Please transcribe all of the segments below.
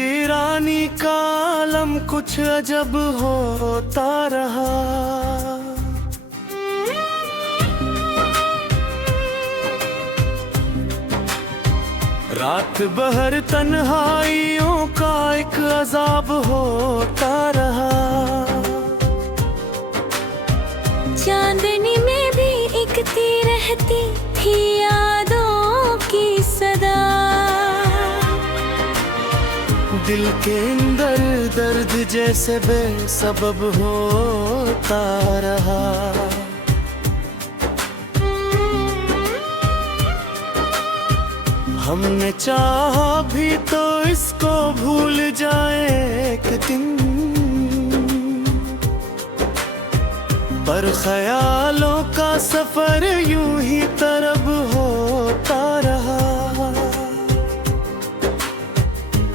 वीरानी का आलम कुछ अजब होता रहा। रात भर तन्हाइयों का एक अजाब होता रहा। चांदनी में भी एक ती रहती थी यादों की सदा। दिल के अंदर दर्द जैसे बेसबब होता रहा। हमने चाहा भी तो इसको भूल जाए एक दिन, पर ख्यालों का सफर यूं ही तरब होता रहा।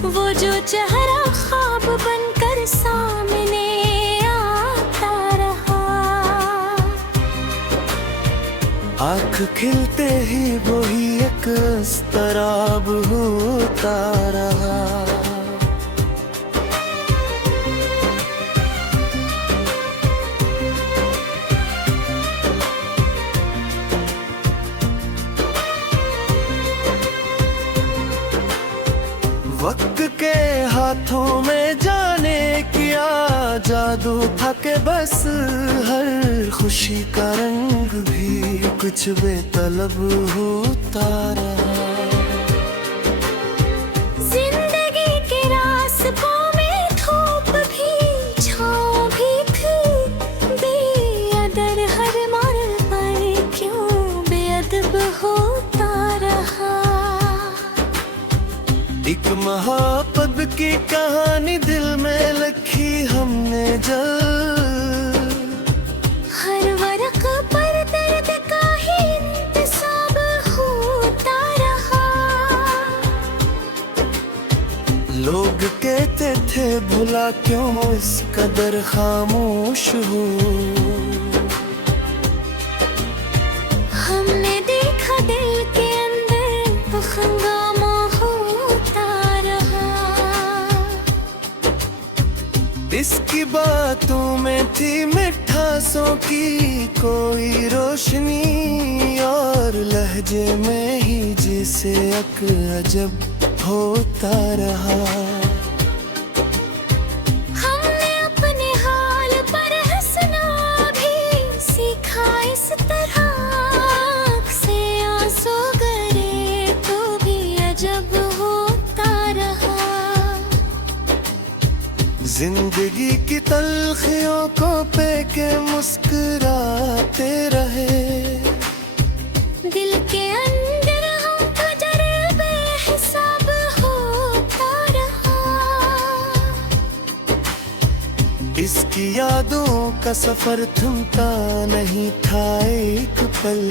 वो जो चेहरा ख्वाब बनकर सामने आता रहा। आँख खिलते ही वही एक अस्तराब होता रहा। वक्त के हाथों में जाने क्या जादू था के बस हर खुशी का रंग भी कुछ बेतलब होता रहा। जिंदगी के रास्तों में धूप भी छाँव भी थी। बेअदर हर मोड़ पर क्यों बेअदब होता रहा। एक मोहब्बत की कहानी दिल में लिखी हमने जल। हर वर्क पर दर्द का ही इंतसाब होता रहा। लोग कहते थे भुला क्यों इस कदर खामोश हो। हमने देखा दिल के अंदर हंगामा होता रहा। इसकी बातों में थी मिठासों की कोई रोशनी, और लहजे में ही जिसे एक अजब होता रहा। हमने अपने हाल पर हंसना भी सीखा इस तरह। आँख से आंसू गिरे तो भी अजब होता रहा। जिंदगी की तलखियों को पे के मुस्कुराते रहे। दिल के अंदर हम तजर्बे हिसाब होता रहा। इसकी यादों का सफर थमता नहीं था एक पल।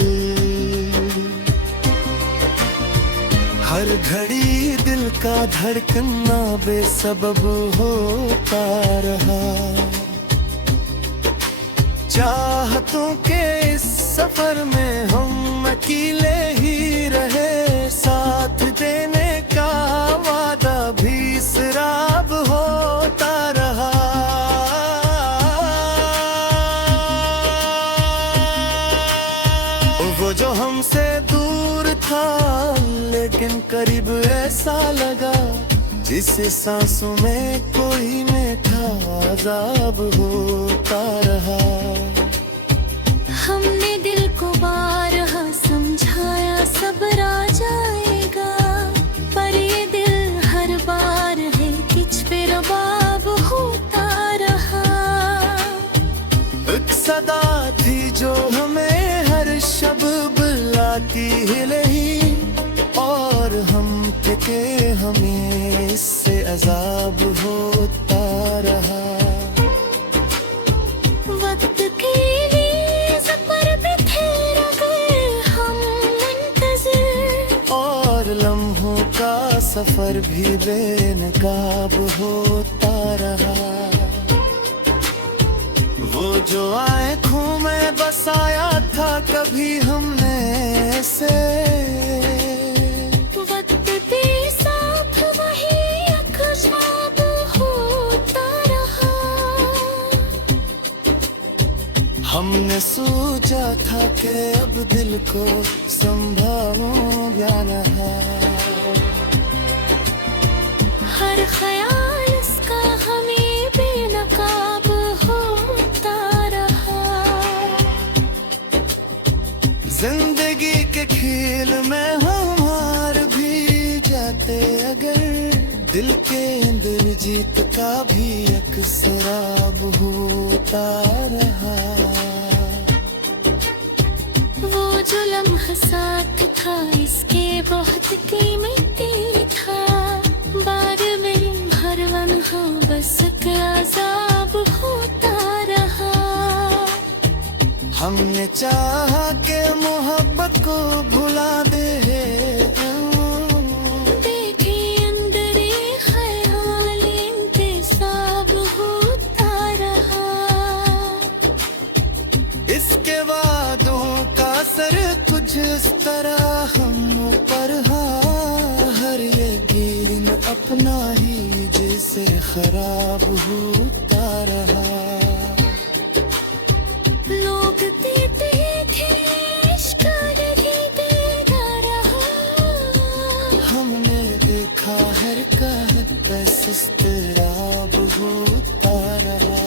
हर घड़ी दिल का धड़कना बेसबब होता रहा। चाहतों के इस सफर में हम अकेले ही रहे। साथ देने का वादा भी शराब होता रहा। वो जो हमसे दूर था लेकिन करीब ऐसा लगा, जिसे सांसों में कोई मीठा अज़ाब होता रहा। हमने दिल को बारहा समझाया सब्र आ जाएगा, पर ये दिल हर बार है किच पे रबाब होता रहा। एक सदा थी जो हमें हर शब बुलाती ही नहीं, और हम थे के हमें इससे अज़ाब होता रहा। वक्त के लिए ज़फ़र पे थे रगे हम मुंतज़िर, और लम्हों का सफर भी बेनकाब होता रहा। वो जो आँखों में बसाया था कभी हमने ऐसे, वक्त भी साथ वही अक़्श हमने सोचा था कि अब दिल को संभालूंगा रहा, हर ख्याल इसका हमें बेनकाब होता रहा। जिंदगी के खेल में हम हार भी जाते अगर, दिल के अंदर जीत का भी एक शराब होता रहा। वो जो लम्हा साथ था इसके बहुत कीमती था, बाद में हर लम्हा बस अज़ाब होता रहा। हमने चाहा कि मोहब्बत को भुला दे, इसके वादों का असर कुछ इस तरह हम पर हर ये गिरन अपना ही जैसे खराब होता रहा। लोग देते थे इश्क नहीं देता रहा, हमने देखा हर कहत बस इस्तराब होता रहा।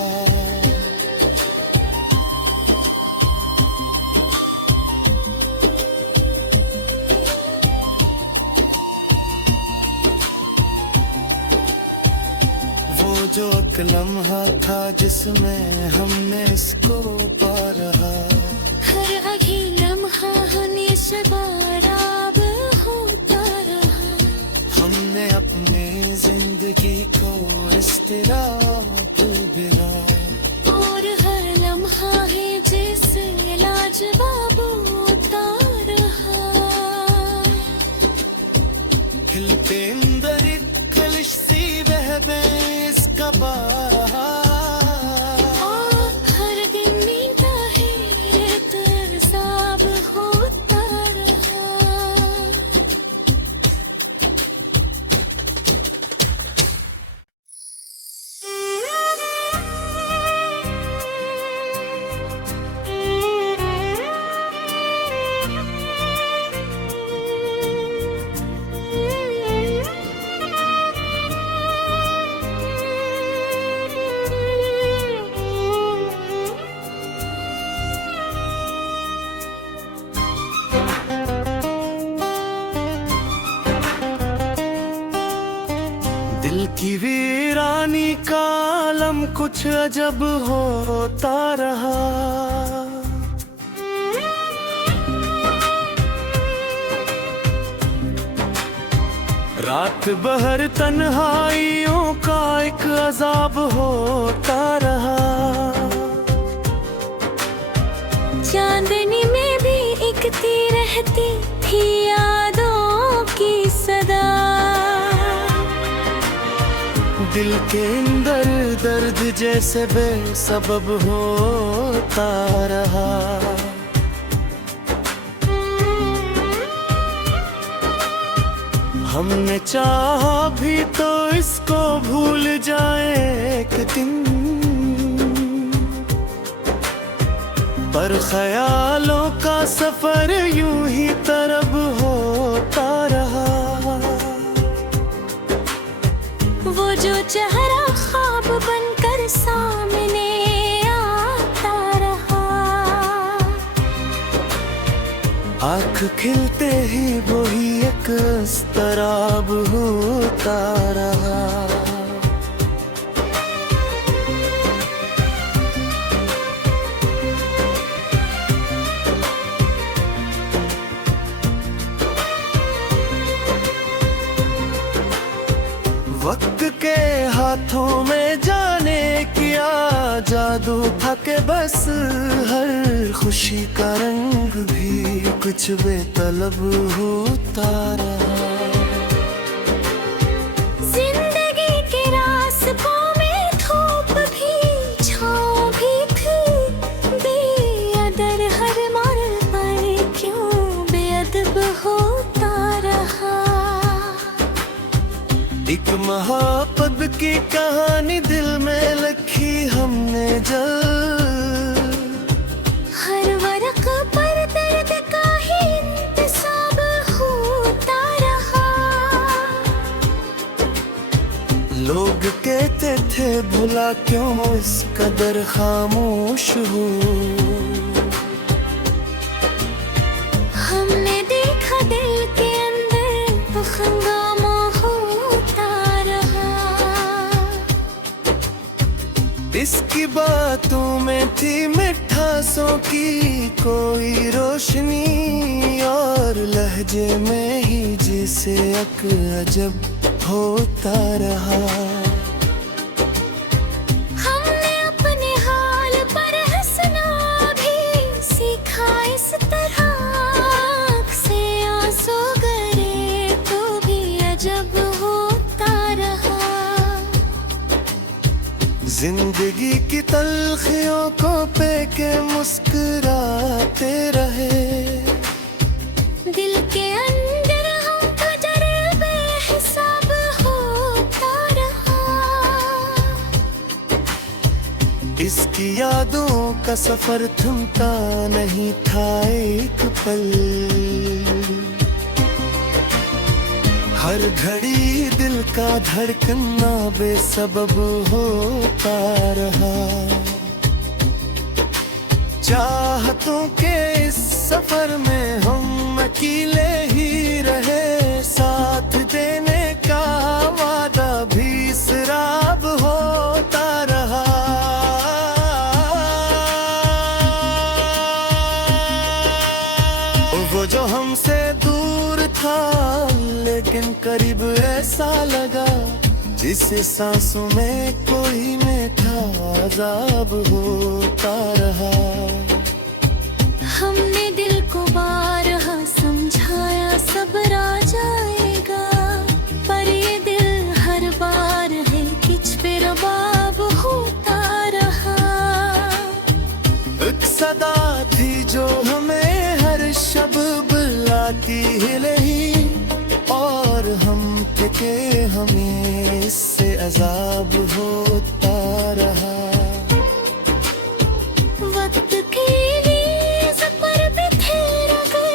जो एक लम्हा था जिसमें हमने इसको पा रहा, हर अभी लम्हा होने से बाराब होता रहा। हमने अपनी जिंदगी को इस्तिराब बिना, और हर लम्हा है जैसे लाजवाब होता रहा। खिलते अंदर एक कलिश सी बहबे इसका बारहा, हर दिन नींदा है एहतसाब होता रहा। दिल की वीरानी का आलम कुछ अजब होता रहा। रात भर तन्हाइयों का एक अजाब होता रहा। चांदनी में भी एकती रहती थी यादों की सदा, दिल के अंदर दर्द जैसे बेसबब होता रहा। हमने चाहा भी तो इसको भूल जाए एक दिन, पर ख्यालों का सफर यूं ही तरब होता रहा। वो जो चेहरा ख्वाब बनकर सामने आता रहा, आँख खिलते ही वही एक इस्तराब होता रहा। वक्त के हाथों में जाने क्या जादू था के बस हर खुशी का रंग भी कुछ बेतलब होता रहा। जिंदगी के रास्तों में धूप भी छाँव भी थी, बेअदर हर मोड़ पर क्यों बेअदब होता रहा। एक मोहब्बत की कहानी दिल में लिखी हमने जल, लोग कहते थे भुला क्यों इस कदर खामोश हो। हमने देखा दिल के अंदर हंगामा होता रहा। इसकी बातों में थी मिठासों की कोई रोशनी, और लहजे में ही जिसे अक अजब होता रहा। हमने अपने हाल पर हंसना भी सीखा इस तरह, आँख से आंसू गिरे तो भी अजब होता रहा। जिंदगी की तलखियों को पे के मुस्कुराते रहे, दिल के अंदर हम तजर्बे हिसाब होता रहा। इसकी यादों का सफर थमता नहीं था एक पल। हर घड़ी दिल का धड़कना बेसबब होता रहा। चाहतों के इस सफर में हम अकेले ही रहे, साथ देने का वादा भी शराब होता रहा। वो जो हमसे दूर था लेकिन करीब ऐसा लगा, जिसे सांसों में कोई मीठा अज़ाब होता रहा। हमने दिल को बारहा समझाया सब्र आ जाएगा, पर ये दिल हर बार है किच पे रबाब होता रहा। एक सदा थी जो हमें हर शब बुलाती ही नहीं, और हम थे के हमें इससे अज़ाब होता रहा। वक्त के लीज़ पर भी थे रगे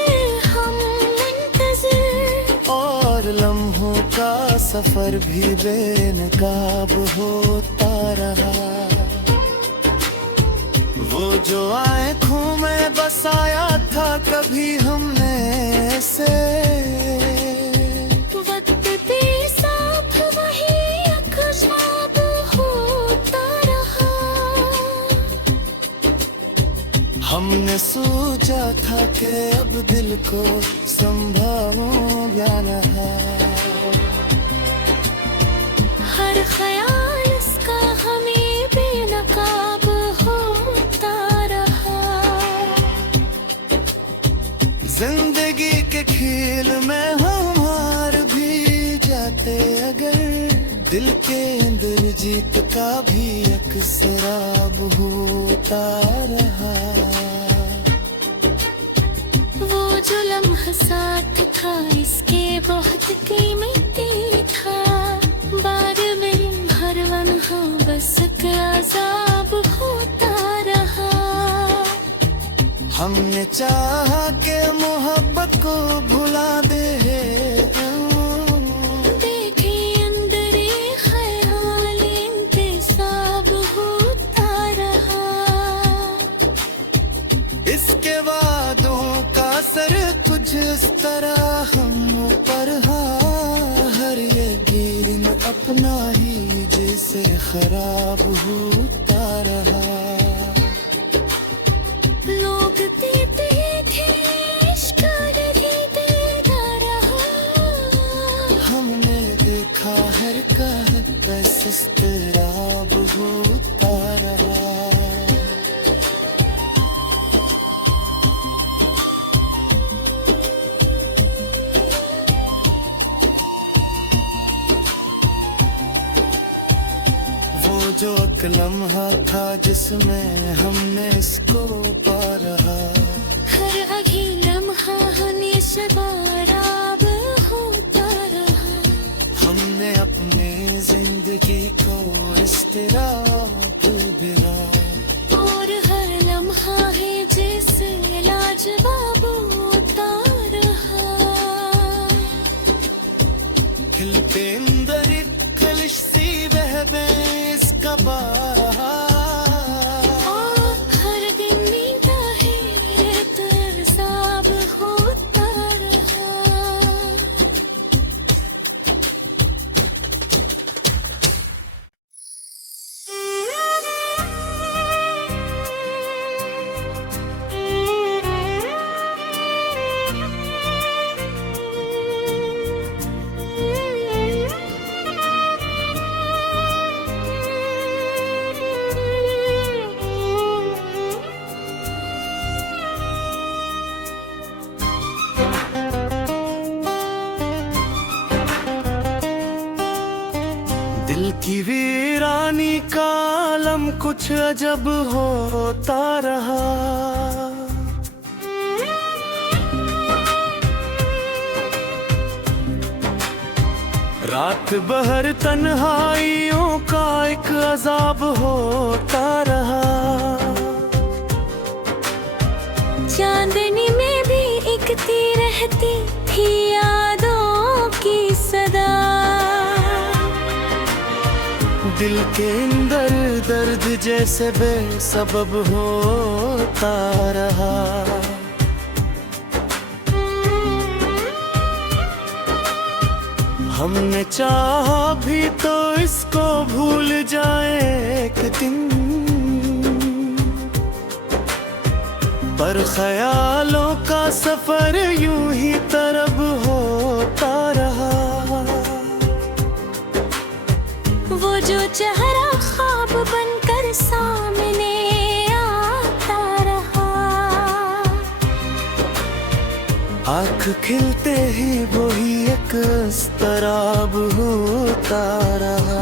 हम मुंतज़िर, और लम्हों का सफर भी बेनकाब होता रहा। वो जो आँखों में बसाया था कभी हमने ऐसे, वक्त भी साफ वही अकशाब होता रहा। हमने सोचा था कि अब दिल को संभालूंगा रहा। हर ख्याल इसका हमें बेनकाब होता रहा। जिंदगी के खेल में हम हार भी जाते अगर, दिल के अंदर जीत का भी अक्सराब होता रहा। वो जो लम्हा साथ था इसके बहुत कीमती था, बाद में हर लम्हा बस का अज़ाब होता रहा। हमने चाहा कि मोहब्बत को भुला दे, देखे अंदर ये ख्याल इंतसाब होता रहा। इसके वादों का असर कुछ इस तरह हम पर हर यकीन अपना ही जैसे खराब होता रहा। लोग देते थे इश्क देता रहा, हमने देखा हर कहत बस इस्तराब होता रहा। जो एक लम्हा था जिसमें हमने इसको पा रहा, हर अभी लम्हा हमेशा बाराब होता रहा। हमने अपनी जिंदगी को इस तरह बिरा, और हर लम्हा है जिसे लाजवाब होता रहा। खिलते अंदर एक कलिश सी कि वीरानी का आलम कुछ अजब होता रहा। रात भर तन्हाइयों का एक अजाब होता रहा। चांदनी में भी एकती रहती थी यादों की सदा। दिल के अंदर दर्द जैसे बेसबब होता रहा। हमने चाहा भी तो इसको भूल जाए एक दिन, पर ख्यालों का सफर यूं ही तरब होता रहा। वो जो चेहरा ख्वाब बनकर सामने आता रहा। आँख खिलते ही वही एक स्तराब होता रहा।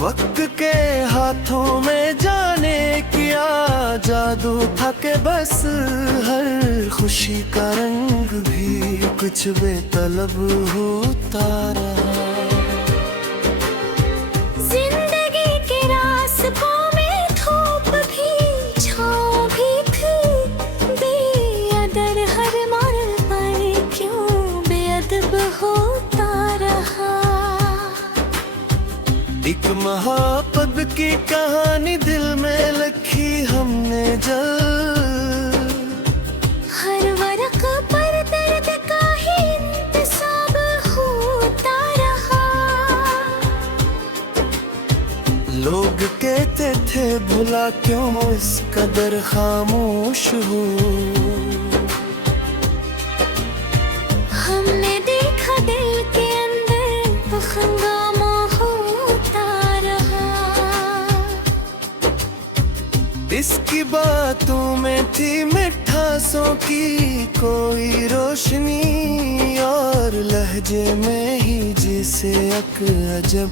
वक्त के हाथों में जाने क्या जादू था के बस हर खुशी का रंग भी कुछ बेतलब होता रहा। जिंदगी के रास्तों में धूप भी छाँव भी थी। बेअदर हर मोड़ पर क्यों बेअदब होता रहा। एक मोहब्बत की कहानी दिल में लिखी हमने जल। हर वरक पर दर्द का ही इंतसाब होता रहा। लोग कहते थे भुला क्यों इस कदर खामोश हो। हमने देखा दिल के अंदर हंगामा होता रहा। इसकी बातों में थी मिठासों की कोई रोशनी, और लहजे में ही जिसे एक अजब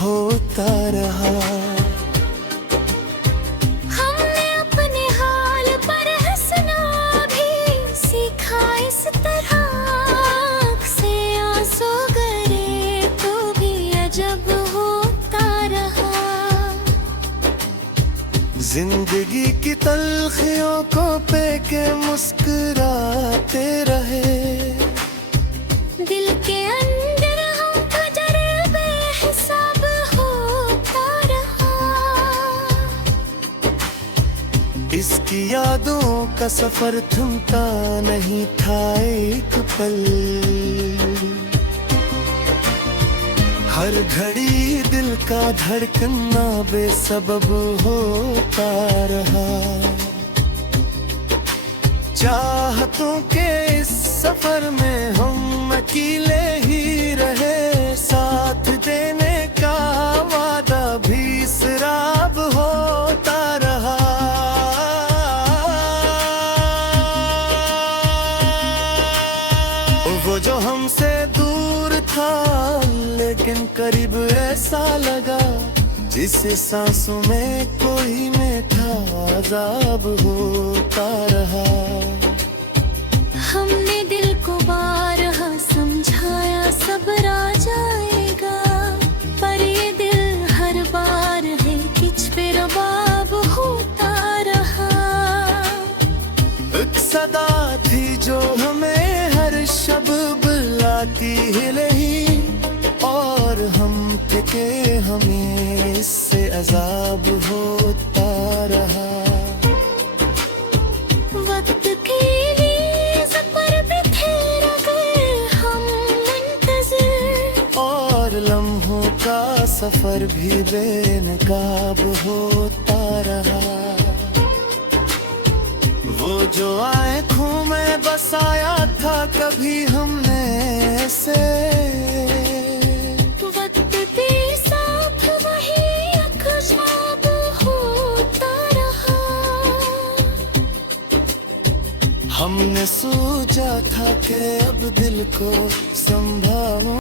होता रहा। हमने अपने हाल पर हंसना भी सीखा इस तरह। आँख से आंसू गिरे तो भी अजब होता रहा। जिंदगी की तलखियों को पे के मुस्कुराते रहे। दिल के अंदर हम तजर्बे हिसाब होता रहा। इसकी यादों का सफर थमता नहीं था एक पल। हर घड़ी दिल का धड़कना बेसबब होता रहा। चाहतों के इस सफर में हम अकेले ही रहे। साथ देने का वादा भी शराब होता रहा। वो जो हमसे दूर था लेकिन करीब ऐसा लगा, जिसे सांसों में कोई मीठा अजाब होता रहा। हमने दिल को बारहा समझाया सब्र आ जाएगा, पर ये दिल हर बार है किच पे रबाब होता रहा। एक सदा थी जो हमें हर शब बुलाती ही नहीं, और हम थे के हमें इससे अजाब होता रहा। वक्त के लिए सफर पे थे अगर हम मुंतज़िर, और लम्हों का सफर भी बेनकाब होता रहा। वो जो आँखों में बसाया था कभी हमने ऐसे, वक्त पे साफ वही एक हमने सोचा था कि अब दिल को संभालो।